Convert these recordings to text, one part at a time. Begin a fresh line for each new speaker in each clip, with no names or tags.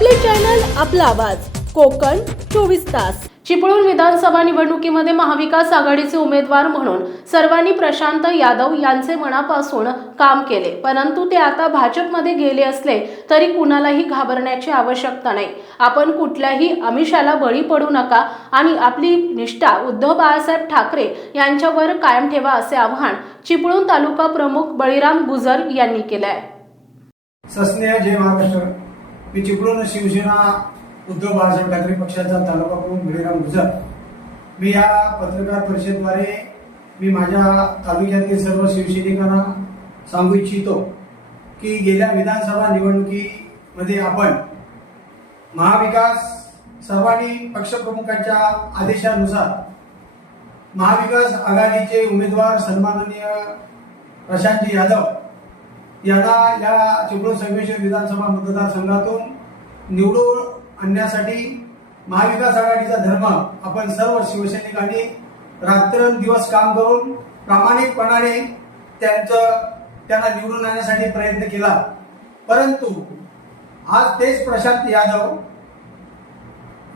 आपला आवाज. कोकण चोवीस तास.
चिपळूण विधानसभा निवडणुकीमध्ये महाविकास आघाडीचे उमेदवार म्हणून सर्वांनी प्रशांत यादव यांचे मनापासून काम केले. परंतु ते आता भाजपमध्ये गेले असले तरी कुणालाही घाबरण्याची आवश्यकता नाही. आपण कुठल्याही आमिषाला बळी पडू नका आणि आपली निष्ठा उद्धव बाळासाहेब ठाकरे यांच्यावर कायम ठेवा असे आवाहन चिपळूण तालुका प्रमुख बळीराम गुजर यांनी केले आहे
सस्नेह जय महाराष्ट्र. मी चिपळूण शिवसेना उद्धव बाळासाहेब ठाकरे पक्षाचा तालुका प्रमुख भिडेराम गुजर. मी या पत्रकार परिषदेद्वारे मी माझ्या तालुक्यातील सर्व शिवसैनिकांना सांगू इच्छितो की गेल्या विधानसभा निवडणुकीमध्ये आपण महाविकास सर्वांनी पक्षप्रमुखांच्या आदेशानुसार महाविकास आघाडीचे उमेदवार सन्माननीय प्रशांत यादव यांना या चिपळूण संगमेश्वर विधानसभा मतदारसंघातून निवडून आणण्यासाठी महाविकास आघाडीचा धर्म आपण सर्व शिवसैनिकांनी रात्रंदिवस काम करून प्रामाणिकपणाने त्यांचं त्यांना निवडून आणण्यासाठी प्रयत्न केला. परंतु आज तेच प्रशांत यादव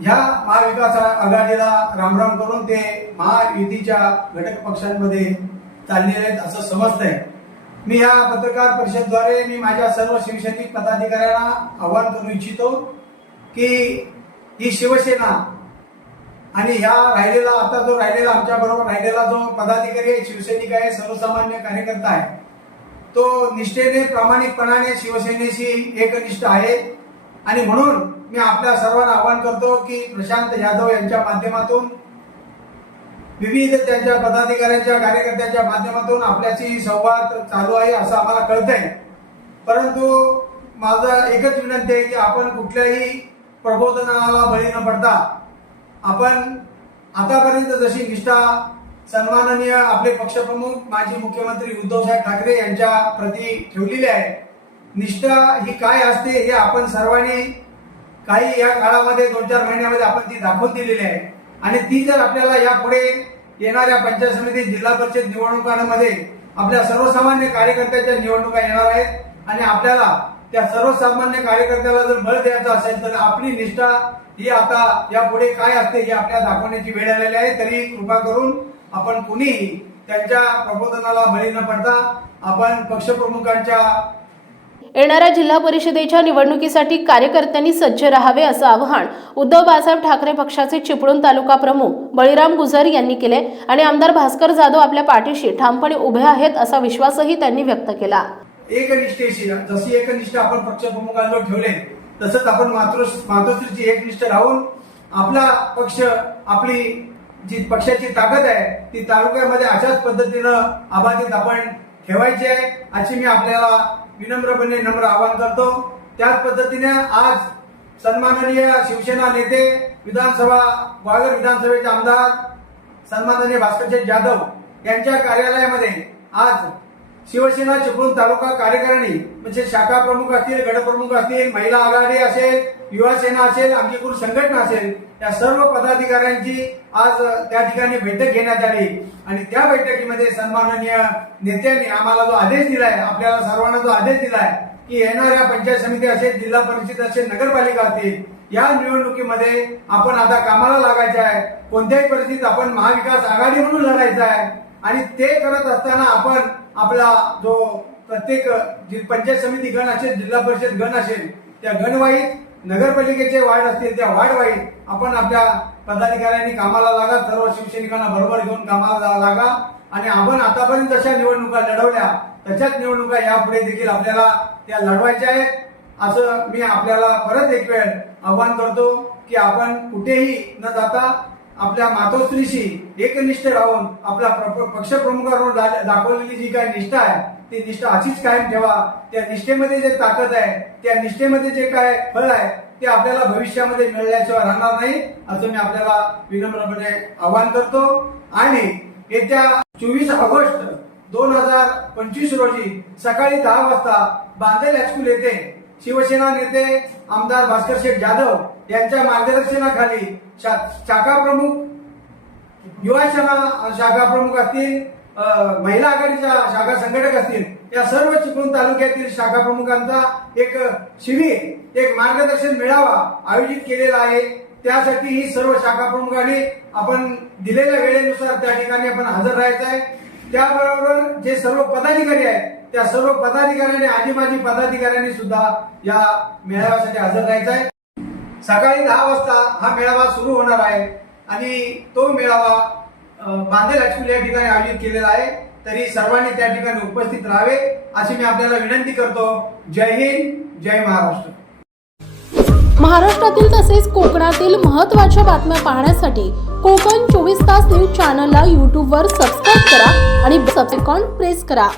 ह्या महाविकास आघाडीला रामराम करून ते महायुतीच्या घटक पक्षांमध्ये चाललेले आहेत असं समजतंय. मी या पत्रकार परिषदद्वारे मी माझ्या सर्व शिवसैनिक पदाधिकाऱ्यांना आवाहन करू इच्छितो की ही शिवसेना आणि ह्या राहिलेला आता जो राहिलेला आमच्या बरोबर राहिलेला जो पदाधिकारी आहे शिवसैनिक आहे सर्वसामान्य कार्यकर्ता आहे तो निष्ठेने प्रामाणिकपणाने शिवसेनेशी एकनिष्ठ आहे. आणि म्हणून मी आपल्या सर्वांना आवाहन करतो की प्रशांत यादव यांच्या माध्यमातून विविध त्यांच्या पदाधिकाऱ्यांच्या कार्यकर्त्यांच्या माध्यमातून आपल्याशी संवाद चालू आहे असं आम्हाला कळतंय. परंतु माझा एकच विनंती आहे की आपण कुठल्याही प्रबोधनाला बळी न पडता आपण आतापर्यंत जशी निष्ठा सन्माननीय आपले पक्षप्रमुख माजी मुख्यमंत्री उद्धवसाहेब ठाकरे यांच्या प्रती ठेवलेली आहे निष्ठा ही काय असते हे आपण सर्वांनी काही या काळामध्ये दोन चार महिन्यामध्ये आपण ती दाखवून दिलेली आहे. आणि ती जर आपल्याला यापुढे येणाऱ्या पंचायत समिती जिल्हा परिषद निवडणुकांमध्ये आपल्या सर्वसामान्य कार्यकर्त्याच्या निवडणुका येणार आहेत. आणि आपल्याला त्या सर्वसामान्य कार्यकर्त्याला जर बळ द्यायचं असेल तर आपली निष्ठा ही आता यापुढे काय असते हे आपल्याला दाखवण्याची वेळ आलेली आहे. तरी कृपा करून आपण कुणीही त्यांच्या प्रबोधनाला बळी न पडता आपण पक्षप्रमुखांच्या
येणाऱ्या जिल्हा परिषदेच्या निवडणुकीसाठी कार्यकर्त्यांनी सज्ज राहावे असं आवाहन उद्धव बाळासाहेब ठाकरे पक्षाचे चिपळूण तालुका प्रमुख बळीराम गुजर यांनी केले आणि आमदार भास्कर जाधव आपल्या पाठीशी ठामपणे उभे आहेत असा विश्वासही त्यांनी व्यक्त केला.
एकनिष्ठेशी जशी एकनिष्ठ आपण पक्षप्रमुखांवर ठेवले तसंच आपण मातृ मातोश्रीची एकनिष्ठ राहून आपला पक्ष आपली जी पक्षाची ताकद आहे ती तालुक्यामध्ये अशाच पद्धतीनं अबाधित आपण ठेवायची आहे अशी मी आपल्याला विनम्रपणे नम्र आवाहन करतो. त्याच पद्धतीने आज सन्माननीय शिवसेना नेते विधानसभा वागर विधानसभेचे आमदार सन्माननीय भास्करशेठ जाधव यांच्या कार्यालयामध्ये आज शिवसेना चिपळूण तालुका कार्यकारिणी म्हणजे शाखा प्रमुख असतील गटप्रमुख असतील महिला आघाडी असेल युवा सेना असेल अंगीकृत संघटना असेल या सर्व पदाधिकाऱ्यांची आज त्या ठिकाणी बैठक घेण्यात आली. आणि त्या बैठकीमध्ये सन्माननीय नेत्यांनी आम्हाला जो आदेश दिलाय आपल्याला सर्वांना जो आदेश दिलाय की येणाऱ्या पंचायत समिती असेल जिल्हा परिषद असेल नगरपालिका असतील या निवडणुकीमध्ये आपण आता कामाला लागायचं आहे. कोणत्याही परिस्थितीत आपण महाविकास आघाडी म्हणून लढायचं आहे. आणि ते करत असताना आपण आपला जो प्रत्येक जी- पंचायत समिती गण असेल जिल्हा परिषद गण असेल त्या गणवाईत नगरपालिकेचे वार्ड असतील त्या वार्ड आपण आपल्या पदाधिकाऱ्यांनी कामाला लागा सर्व शिवसैनिकांना बरोबर घेऊन कामाला लागा. आणि आपण आतापर्यंत जशा निवडणुका लढवल्या तशाच निवडणुका यापुढे देखील आपल्याला त्या लढवायच्या आहेत. असं मी आपल्याला परत एक वेळ आव्हान करतो की आपण कुठेही न जाता आपल्या मातोश्रीशी एकनिष्ठ राहून आपल्या पक्षप्रमुखांवर दाखवलेली जी काही निष्ठा आहे ती निष्ठा अशीच कायम ठेवा. त्या निष्ठेमध्ये जे ताकद आहे त्या निष्ठेमध्ये जे काय फळ आहे ते आपल्याला भविष्यामध्ये मिळण्याशिवाय राहणार नाही असं मी आपल्याला विनम्रपणे आवाहन करतो. आणि येत्या चोवीस ऑगस्ट दोन हजार पंचवीस रोजी सकाळी दहा वाजता बांदेल हायस्कूल येथे शिवसेना नेते आमदार भास्कर शेठ जाधव यांच्या मार्गदर्शनाखाली शाखा प्रमुख युवा सेना शाखा प्रमुख असतील महिला आघाडीच्या शाखा संघटक असतील या सर्व चिपळूण तालुक्यातील शाखा प्रमुखांचा एक शिबिर एक मार्गदर्शन मेळावा आयोजित केलेला आहे. त्यासाठी ही सर्व शाखा प्रमुखांनी आपण दिलेल्या वेळेनुसार त्या ठिकाणी आपण हजर राहायचं आहे. त्याबरोबर जे सर्व पदाधिकारी आहेत त्या सर्व पदाधिकाऱ्यांनी आजी माजी पदाधिकाऱ्यांनी सुद्धा या मेळाव्यासाठी हजर राहायचं आहे सकाळी दहा वाजता हा मेळावा सुरू होणार आहे आणि तो मेळावा अं, बांदेल या ठिकाणी आयोजित केलेला आहे. तरी सर्वांनी त्या ठिकाणी उपस्थित राहावे अशी मी आपल्याला विनंती करतो. जय हिंद जय महाराष्ट्र.
महाराष्ट्रातील तसेच कोकणातील महत्त्वाच्या बातम्या पाहण्यासाठी कोकण चोवीस तास न्यूज चॅनलला यूट्यूबवर सबस्क्राईब करा आणि सबसेकॉन प्रेस करा.